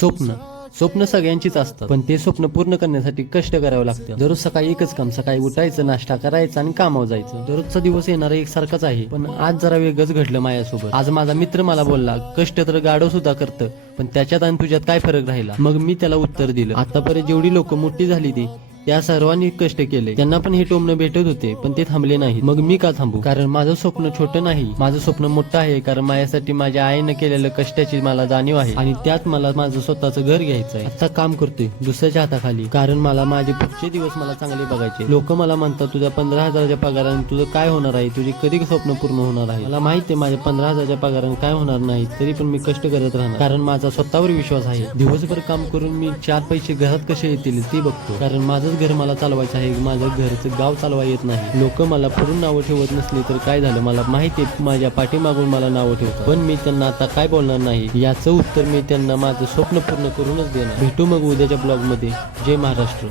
स्वप्न स्वप्न सगळ्यांचीच असतात, पण ते स्वप्न पूर्ण करण्यासाठी कष्ट करावं लागतं. दररोज सकाळी एकच काम, सकाळी उठायचं, नाश्ता करायचा आणि कामावर जायचं. दररोजचा दिवस येणारा एकसारखाच आहे, पण आज जरा वेगळंच घडलं माझ्यासोबत. आज माझा मित्र मला बोलला, कष्ट तर गाढव सुद्धा करतं, पण त्याच्यात आणि तुझ्यात काय फरक राहिला? मग मी त्याला उत्तर दिलं, आतापर्यंत जेवढी लोक मोठी झाली ती त्या सर्वांनी कष्ट केले, त्यांना पण हे टोमणं भेटत होते, पण ते थांबले नाही. मग मी का थांबू? कारण माझं स्वप्न छोटं नाही, माझं स्वप्न मोठं आहे. कारण माझ्यासाठी माझ्या आईनं केलेलं कष्टाची मला जाणीव आहे, आणि त्यात मला माझं स्वतःचं घर घ्यायचं आहे. आता काम करतोय दुसऱ्याच्या हाताखाली, कारण मला माझे पुढचे दिवस मला चांगले बघायचे. लोक मला म्हणतात, तुझ्या 15,000च्या पगाराने तुझं काय होणार आहे, तुझी कधी स्वप्न पूर्ण होणार आहे? मला माहिती आहे माझ्या 15,000च्या पगाराने काय होणार नाही, तरी पण मी कष्ट करत राहणार, कारण माझा स्वतःवर विश्वास आहे. दिवसभर काम करून मी 4 पैसे घरात कसे येतील ते बघतो, कारण माझं घर मला चालवायचं आहे. माझं घरचं गाव चालवा येत नाही. लोक मला पुढून नावं ठेवत नसली तर काय झालं, मला माहिती आहे माझ्या पाठीमागून मला नावं ठेवतात, पण मी त्यांना आता काय बोलणार नाही. याचं उत्तर मी त्यांना माझं स्वप्न पूर्ण करूनच देणार. भेटू मग उद्याच्या ब्लॉग मध्ये. जय महाराष्ट्र.